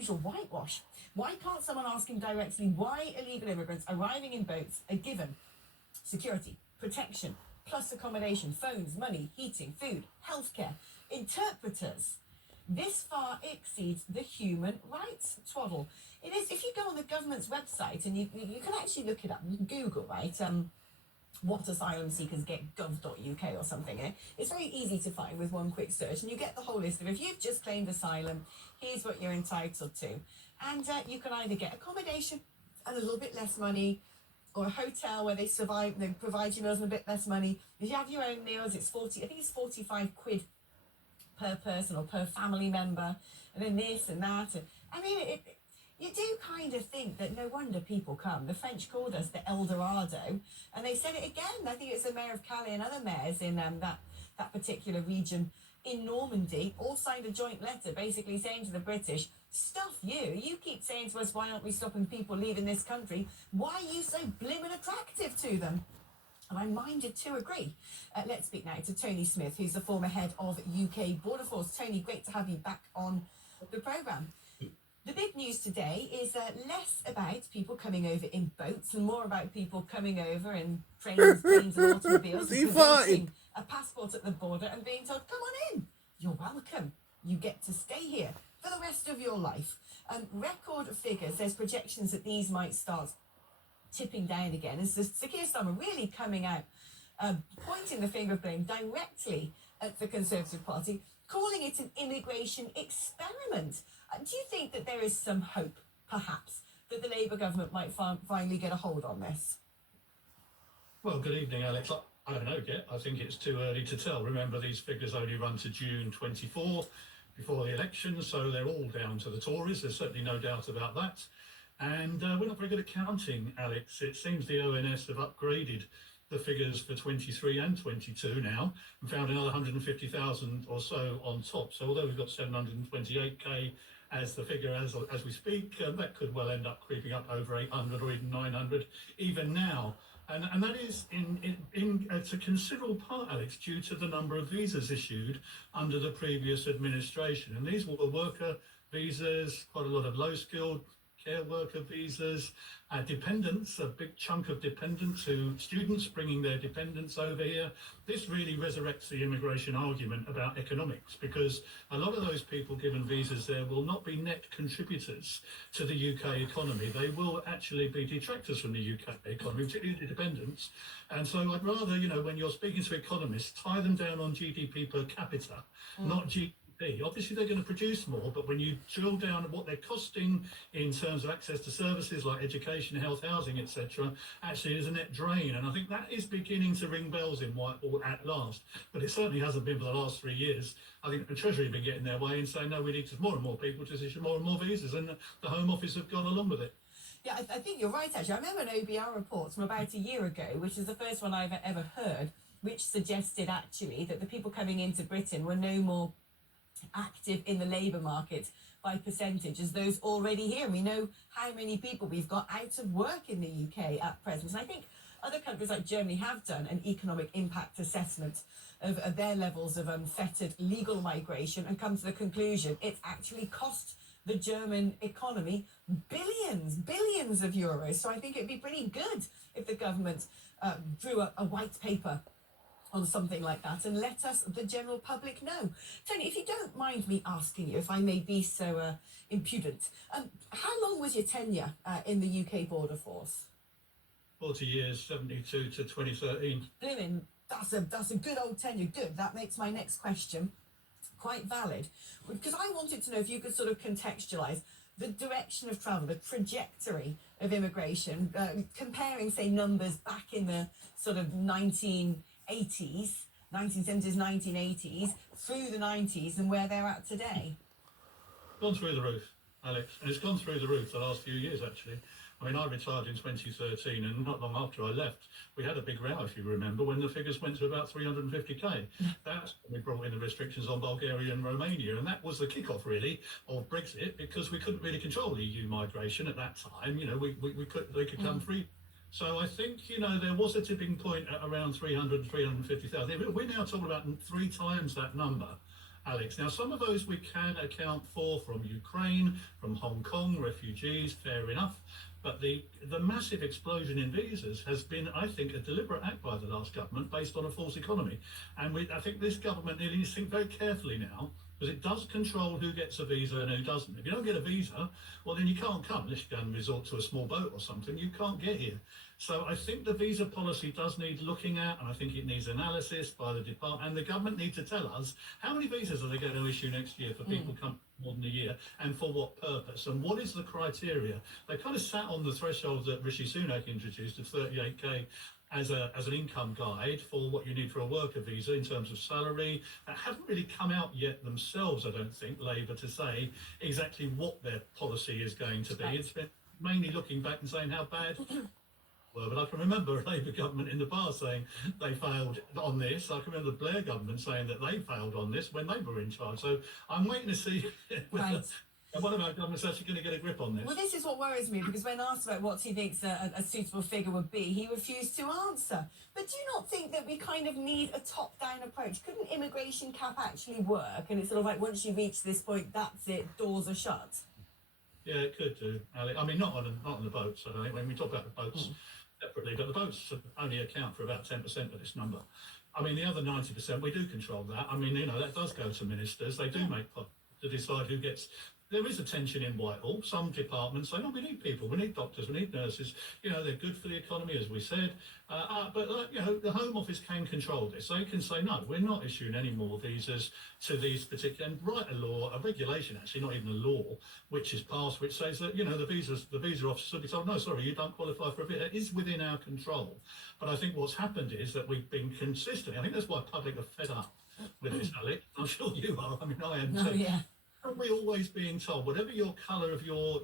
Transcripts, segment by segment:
usual whitewash. Why can't someone ask him directly why illegal immigrants arriving in boats are given security, protection, plus accommodation, phones, money, heating, food, healthcare, interpreters? This far exceeds the human rights twaddle. It is, if you go on the government's website, and you can actually look it up, you can Google, right? What asylum seekers get gov.uk or something. It's very easy to find with one quick search, and you get the whole list of, if you've just claimed asylum, here's what you're entitled to. And you can either get accommodation and a little bit less money, or a hotel where they provide you meals and a bit less money. If you have your own meals, it's 45 quid per person or per family member, and then this and that. I mean, you do kind of think that no wonder people come. The French called us the El Dorado, and they said it again. I think it's the mayor of Calais and other mayors in that particular region in Normandy all signed a joint letter basically saying to the British, stuff you. You keep saying to us, why aren't we stopping people leaving this country? Why are you so blimmin' attractive to them? And I'm minded to agree. Let's speak now to Tony Smith, who's the former head of UK Border Force. Tony, great to have you back on the programme. The big news today is less about people coming over in boats and more about people coming over in trains, planes and automobiles, presenting a passport at the border and being told, come on in, you're welcome, you get to stay here for the rest of your life. Record figures, there's projections that these might start tipping down again. As Sir Keir Starmer really coming out, pointing the finger of blame directly at the Conservative Party, calling it an immigration experiment. Do you think that there is some hope, perhaps, that the Labour government might finally get a hold on this? Well, good evening, Alex. I don't know yet. I think it's too early to tell. Remember, these figures only run to June 24 before the election, so they're all down to the Tories. There's certainly no doubt about that. And we're not very good at counting, Alex. It seems the ONS have upgraded the figures for 23 and 22 now and found another 150,000 or so on top. So although we've got 728k as the figure as we speak, that could well end up creeping up over 800 or even 900 even now. And that is it's a considerable part, Alex, due to the number of visas issued under the previous administration. And these were worker visas, quite a lot of low-skilled care worker visas, dependents, a big chunk of dependents, students bringing their dependents over here. This really resurrects the immigration argument about economics, because a lot of those people given visas there will not be net contributors to the UK economy. They will actually be detractors from the UK economy, particularly the dependents. And so I'd rather, when you're speaking to economists, tie them down on GDP per capita, not GDP. Obviously, they're going to produce more, but when you drill down at what they're costing in terms of access to services like education, health, housing, etc., actually is a net drain. And I think that is beginning to ring bells in Whitehall at last. But it certainly hasn't been for the last 3 years. I think the Treasury have been getting their way and saying, no, we need more and more people to issue more and more visas. And the Home Office have gone along with it. Yeah, I think you're right, actually. I remember an OBR report from about a year ago, which is the first one I've ever heard, which suggested actually that the people coming into Britain were no more active in the labour market by percentage as those already here. We know how many people we've got out of work in the UK at present. And I think other countries like Germany have done an economic impact assessment of their levels of unfettered legal migration and come to the conclusion it's actually cost the German economy billions of euros. So I think it'd be pretty good if the government drew a white paper on something like that and let us, the general public, know. Tony, if you don't mind me asking you, if I may be so impudent, how long was your tenure in the UK Border Force? 40 years, 72 to 2013. Blimmin', that's a good old tenure. Good. That makes my next question quite valid. Because I wanted to know if you could sort of contextualise the direction of travel, the trajectory of immigration, comparing, say, numbers back in the sort of 1970s, 1980s, through the 90s, and where they're at today. Gone through the roof, Alex. And it's gone through the roof the last few years, actually. I mean, I retired in 2013, and not long after I left, we had a big row, if you remember, when the figures went to about 350k. That's when we brought in the restrictions on Bulgaria and Romania, and that was the kickoff, really, of Brexit, because we couldn't really control EU migration at that time. They could come free. So I think, there was a tipping point at around 300, 350,000. We're now talking about 3 times that number. Alex. Now, some of those we can account for from Ukraine, from Hong Kong, refugees, fair enough. But the massive explosion in visas has been, I think, a deliberate act by the last government based on a false economy. And I think this government really needs to think very carefully now, because it does control who gets a visa and who doesn't. If you don't get a visa, well, then you can't come unless you go and resort to a small boat or something. You can't get here. So I think the visa policy does need looking at, and I think it needs analysis by the department. And the government need to tell us how many visas are they going to issue next year for people come more than a year, and for what purpose, and what is the criteria. They kind of sat on the threshold that Rishi Sunak introduced of 38k as an income guide for what you need for a worker visa in terms of salary. That haven't really come out yet themselves, I don't think, Labour, to say exactly what their policy is going to be. It's been mainly looking back and saying how bad were, but I can remember a Labour government in the past saying they failed on this. I can remember the Blair government saying that they failed on this when they were in charge. So I'm waiting to see whether one of our governments actually going to get a grip on this. Well, this is what worries me, because when asked about what he thinks a suitable figure would be, he refused to answer. But do you not think that we kind of need a top-down approach? Couldn't immigration cap actually work? And it's sort of like, once you reach this point, that's it, doors are shut. Yeah, it could do, Ali. I mean, not on the boats. I don't think when we talk about the boats separately, but the boats only account for about 10% of this number. I mean, the other 90%, we do control that. I mean, that does go to ministers. They do make to decide who gets. There is a tension in Whitehall. Some departments say, no, we need people, we need doctors, we need nurses. They're good for the economy, as we said. But the Home Office can control this. They can say, no, we're not issuing any more visas to these particular, and write a law, a regulation, actually, not even a law, which is passed, which says that, the visa officer will be told, no, sorry, you don't qualify for a visa. It is within our control. But I think what's happened is that we've been consistent. I think that's why public are fed up with this, Alex. I'm sure you are. I mean, I am too. Oh, yeah. Are we always being told, whatever your colour of your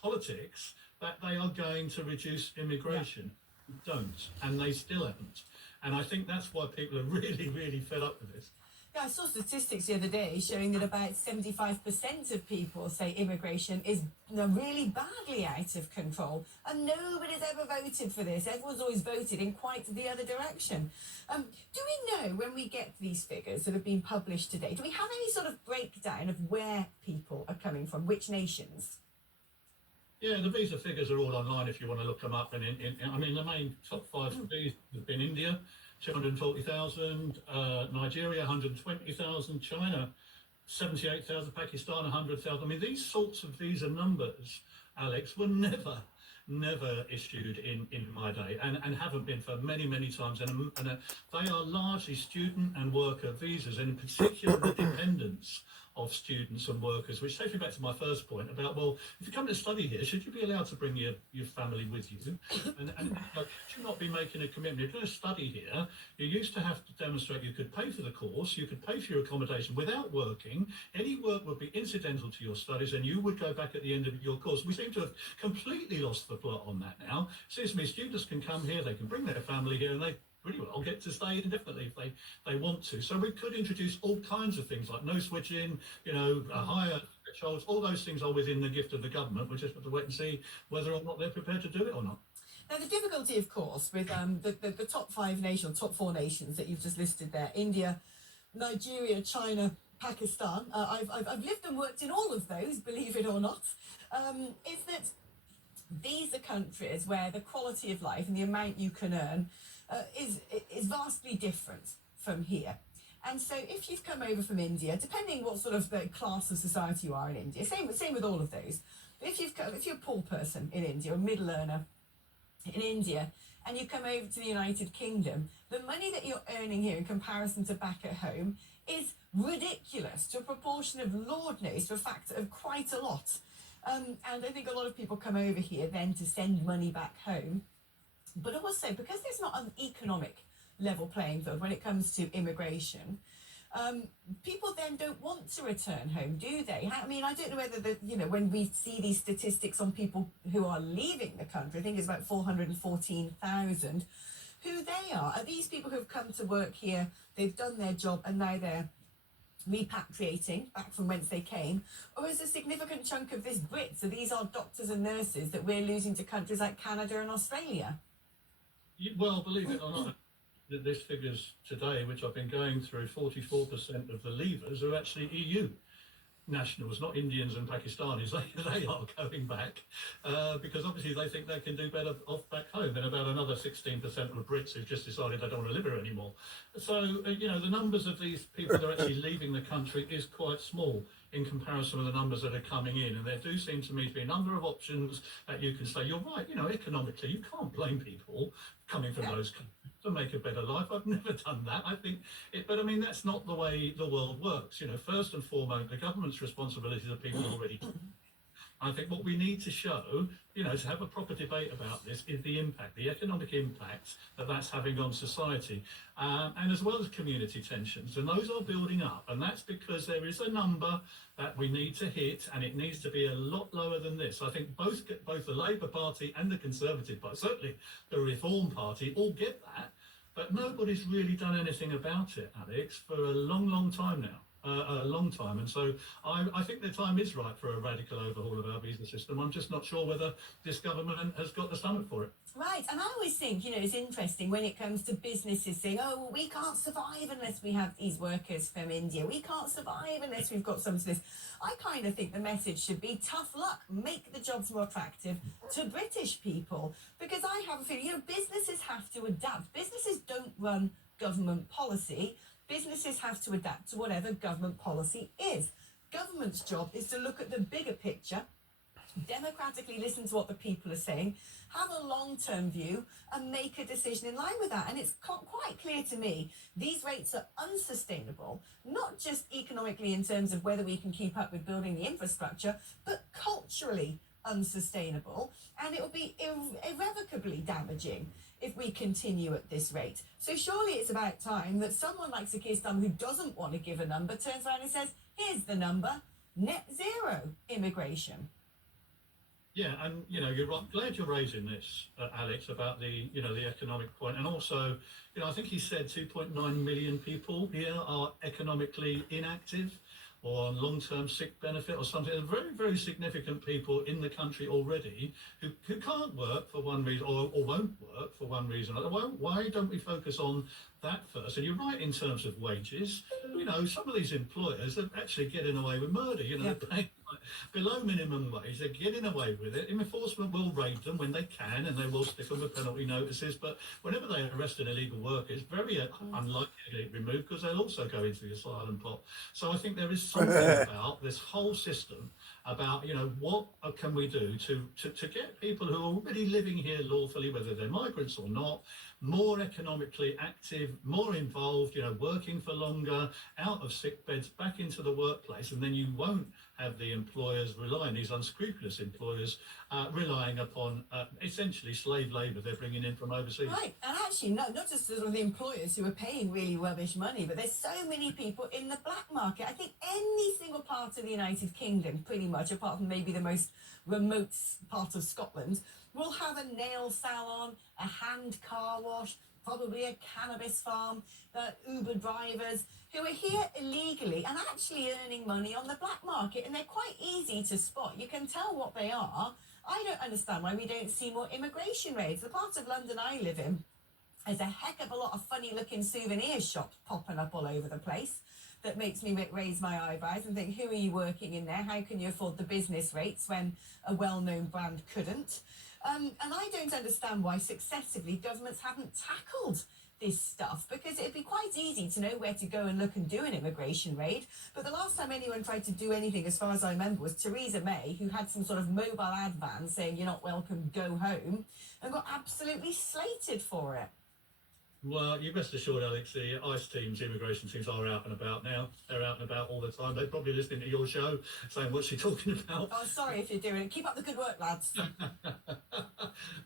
politics, that they are going to reduce immigration? Yeah. Don't, and they still haven't. And I think that's why people are really, really fed up with this. Yeah, I saw statistics the other day showing that about 75% of people say immigration is really badly out of control, and nobody's ever voted for this. Everyone's always voted in quite the other direction. Do we know, when we get these figures that have been published today, do we have any sort of breakdown of where people are coming from, which nations? Yeah, the visa figures are all online if you want to look them up. And I mean, the main top five for visas have been India, 240,000, Nigeria, 120,000, China, 78,000, Pakistan, 100,000. I mean, these sorts of visa numbers, Alex, were never issued in my day, and haven't been for many, many times. And they are largely student and worker visas, and in particular the dependents of students and workers, which takes me back to my first point about, well, if you come to study here, should you be allowed to bring your family with you? And should you not be making a commitment? If you're going to study here, you used to have to demonstrate you could pay for the course, you could pay for your accommodation without working. Any work would be incidental to your studies, and you would go back at the end of your course. We seem to have completely lost the plot on that now. It seems to me students can come here, they can bring their family here, and they pretty well get to stay indefinitely if they want to. So we could introduce all kinds of things like no switching, higher thresholds. All those things are within the gift of the government. We just have to wait and see whether or not they're prepared to do it or not. Now, the difficulty, of course, with the top five nations, top four nations that you've just listed there, India, Nigeria, China, Pakistan, I've lived and worked in all of those, believe it or not, is that these are countries where the quality of life and the amount you can earn is vastly different from here. And so if you've come over from India, depending what sort of class of society you are in India, same with all of those, if you're a poor person in India, a middle earner in India, and you come over to the United Kingdom, the money that you're earning here in comparison to back at home is ridiculous, to a proportion of, Lord knows, to a factor of quite a lot. And I think a lot of people come over here then to send money back home. But also, because there's not an economic level playing field when it comes to immigration, people then don't want to return home, do they? I mean, I don't know whether, when we see these statistics on people who are leaving the country, I think it's about 414,000, who they are. Are these people who have come to work here, they've done their job, and now they're repatriating back from whence they came? Or is a significant chunk of this Brits? So these are doctors and nurses that we're losing to countries like Canada and Australia? Well, believe it or not, this figures today, which I've been going through, 44% of the leavers are actually EU nationals, not Indians and Pakistanis. They are going back because obviously they think they can do better off back home, and about another 16% of the Brits who've just decided they don't want to live here anymore. So, the numbers of these people that are actually leaving the country is quite small in comparison with the numbers that are coming in. And there do seem to me to be a number of options that you can say, you're right, economically, you can't blame people coming from those countries to make a better life. I've never done that. I think but I mean, that's not the way the world works. First and foremost, the government's responsibility to people already. I think what we need to show, to have a proper debate about this, is the impact, the economic impact that that's having on society, and as well as community tensions. And those are building up. And that's because there is a number that we need to hit, and it needs to be a lot lower than this. I think both the Labour Party and the Conservative Party, certainly the Reform Party, all get that. But nobody's really done anything about it, Alex, for a long, long time now. A long time. And so I think the time is right for a radical overhaul of our visa system. I'm just not sure whether this government has got the stomach for it. Right, and I always think, it's interesting when it comes to businesses saying, oh, well, we can't survive unless we have these workers from India. We can't survive unless we've got some of this. I kind of think the message should be tough luck, make the jobs more attractive to British people. Because I have a feeling, businesses have to adapt. Businesses don't run government policy. Businesses have to adapt to whatever government policy is. Government's job is to look at the bigger picture, democratically listen to what the people are saying, have a long-term view, and make a decision in line with that. And it's quite clear to me, these rates are unsustainable, not just economically in terms of whether we can keep up with building the infrastructure, but culturally unsustainable, and it will be irrevocably damaging if we continue at this rate. So surely it's about time that someone like Sir Keir Starmer, who doesn't want to give a number, turns around and says, here's the number, net zero immigration. Yeah, and you're right. Glad you're raising this, Alex, about the the economic point, and also I think he said 2.9 million people here are economically inactive or on long-term sick benefit or something. There are very, very significant people in the country already who can't work for one reason or won't work for one reason or another. Why don't we focus on that first? And you're right in terms of wages. Some of these employers are actually getting away with murder. They're paying below minimum wage. They're getting away with it. Enforcement will raid them when they can, and they will stick them with penalty notices. But whenever they arrest an illegal worker, it's very unlikely to get removed because they'll also go into the asylum pot. So I think there is something about this whole system about what can we do to get people who are already living here lawfully, whether they're migrants or not, more economically active, more involved, working for longer, out of sick beds, back into the workplace, and then you won't have the employers these unscrupulous employers relying upon essentially slave labour they're bringing in from overseas. Right, and actually not just sort of the employers who are paying really rubbish money, but there's so many people in the black market. I think any single part of the United Kingdom, pretty much, apart from maybe the most remote part of Scotland, will have a nail salon, a hand car wash, probably a cannabis farm, Uber drivers who are here illegally and actually earning money on the black market, and they're quite easy to spot. You can tell what they are. I don't understand why we don't see more immigration raids. The part of London I live in, there's a heck of a lot of funny-looking souvenir shops popping up all over the place that makes me raise my eyebrows and think, who are you working in there? How can you afford the business rates when a well-known brand couldn't? And I don't understand why successively governments haven't tackled this stuff, because it'd be quite easy to know where to go and look and do an immigration raid. But the last time anyone tried to do anything, as far as I remember, was Theresa May, who had some sort of mobile ad van saying, you're not welcome, go home, and got absolutely slated for it. Well, you rest assured, Alex, the ICE teams, the immigration teams are out and about now. They're out and about all the time. They're probably listening to your show, saying, what's she talking about? Oh, sorry if you're doing it. Keep up the good work, lads.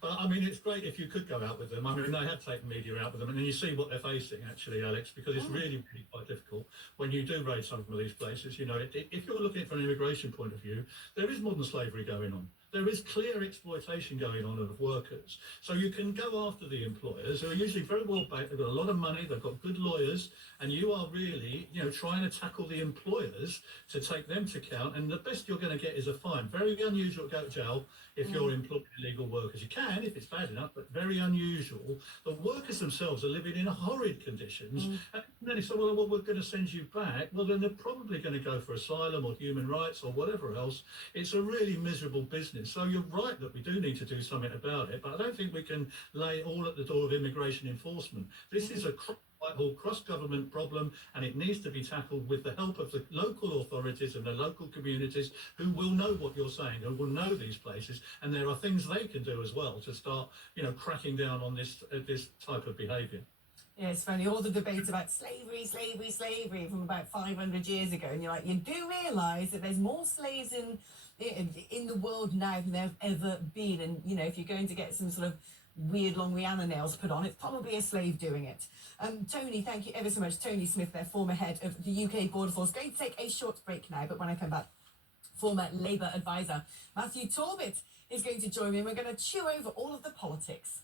But, I mean, it's great if you could go out with them. I mean, they have taken media out with them, and then you see what they're facing, actually, Alex, because it's really, really quite difficult when you do raid some of these places. If you're looking from an immigration point of view, there is modern slavery going on. there is clear exploitation going on of workers. So you can go after the employers who are usually very well backed, they've got a lot of money, they've got good lawyers, and you are really, trying to tackle the employers to take them to account. And the best you're going to get is a fine. Very unusual to go to jail if you're employing illegal workers. You can if it's bad enough, but very unusual. The workers themselves are living in horrid conditions. And then they say, well, we're going to send you back. Well, then they're probably going to go for asylum or human rights or whatever else. It's a really miserable business. So you're right that we do need to do something about it, but I don't think we can lay all at the door of immigration enforcement. This is a whole cross-government problem, and it needs to be tackled with the help of the local authorities and the local communities who will know what you're saying, who will know these places, and there are things they can do as well to start, cracking down on this type of behaviour. Yeah, it's funny, all the debates about slavery from about 500 years ago, and you're like, you do realise that there's more slaves in the world now than there have ever been, and, if you're going to get some sort of weird long Rihanna nails put on, it's probably a slave doing it. Tony, thank you ever so much. Tony Smith, their former head of the UK Border Force. Going to take a short break now, but when I come back, former Labour advisor Matthew Torbett is going to join me, and we're going to chew over all of the politics.